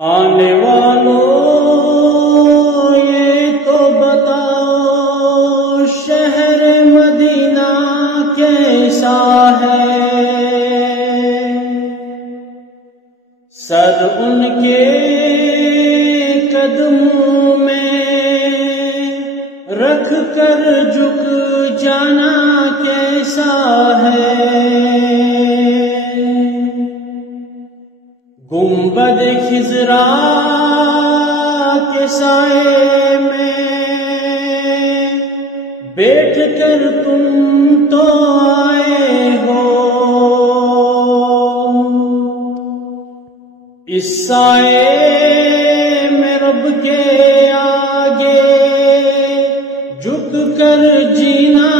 آنے والوں یہ تو بتاؤ شہر مدینہ کیسا ہے، سر ان کے قدموں میں رکھ کر جھک جانا کیسا ہے، گنبد خضرا کے سائے میں بیٹھ کر تم تو آئے ہو، اس سائے میں رب کے آگے جھک کر جینا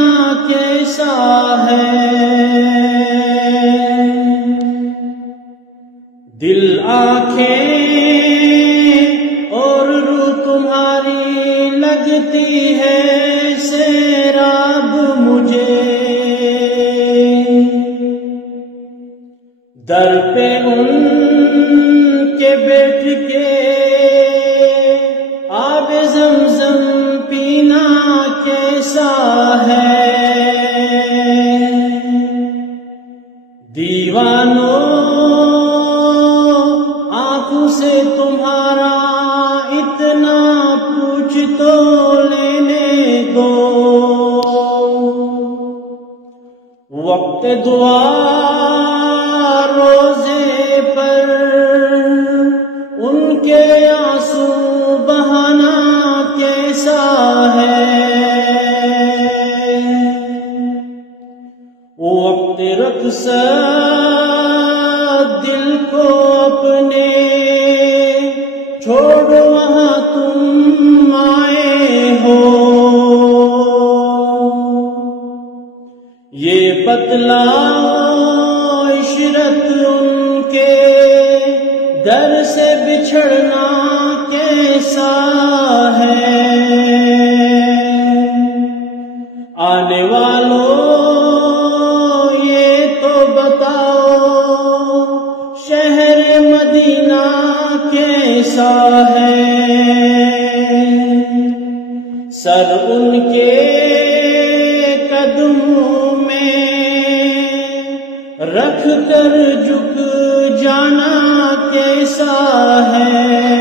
کیسا ہے، دل آنکھیں اور روح تمہاری لگتی ہے سیراب مجھے، در پہ ان کے بیٹھ کے آب زمزم پینا کیسا ہے، دیوانوں سے تمہارا اتنا پوچھ تو لینے دو، وقت دعا روزے پر ان کے آنسو بہانا کیسا ہے، وقت رقص دل کو اپنے چھوڑ وہاں تم آئے ہو، یہ بتلاؤ عشرت ان کے در سے بچھڑنا کیسا ہے، آنے والوں یہ تو بتاؤ شہر مدینہ کیسا ہے، سر ان کے قدموں میں رکھ کر جھک جانا کیسا ہے۔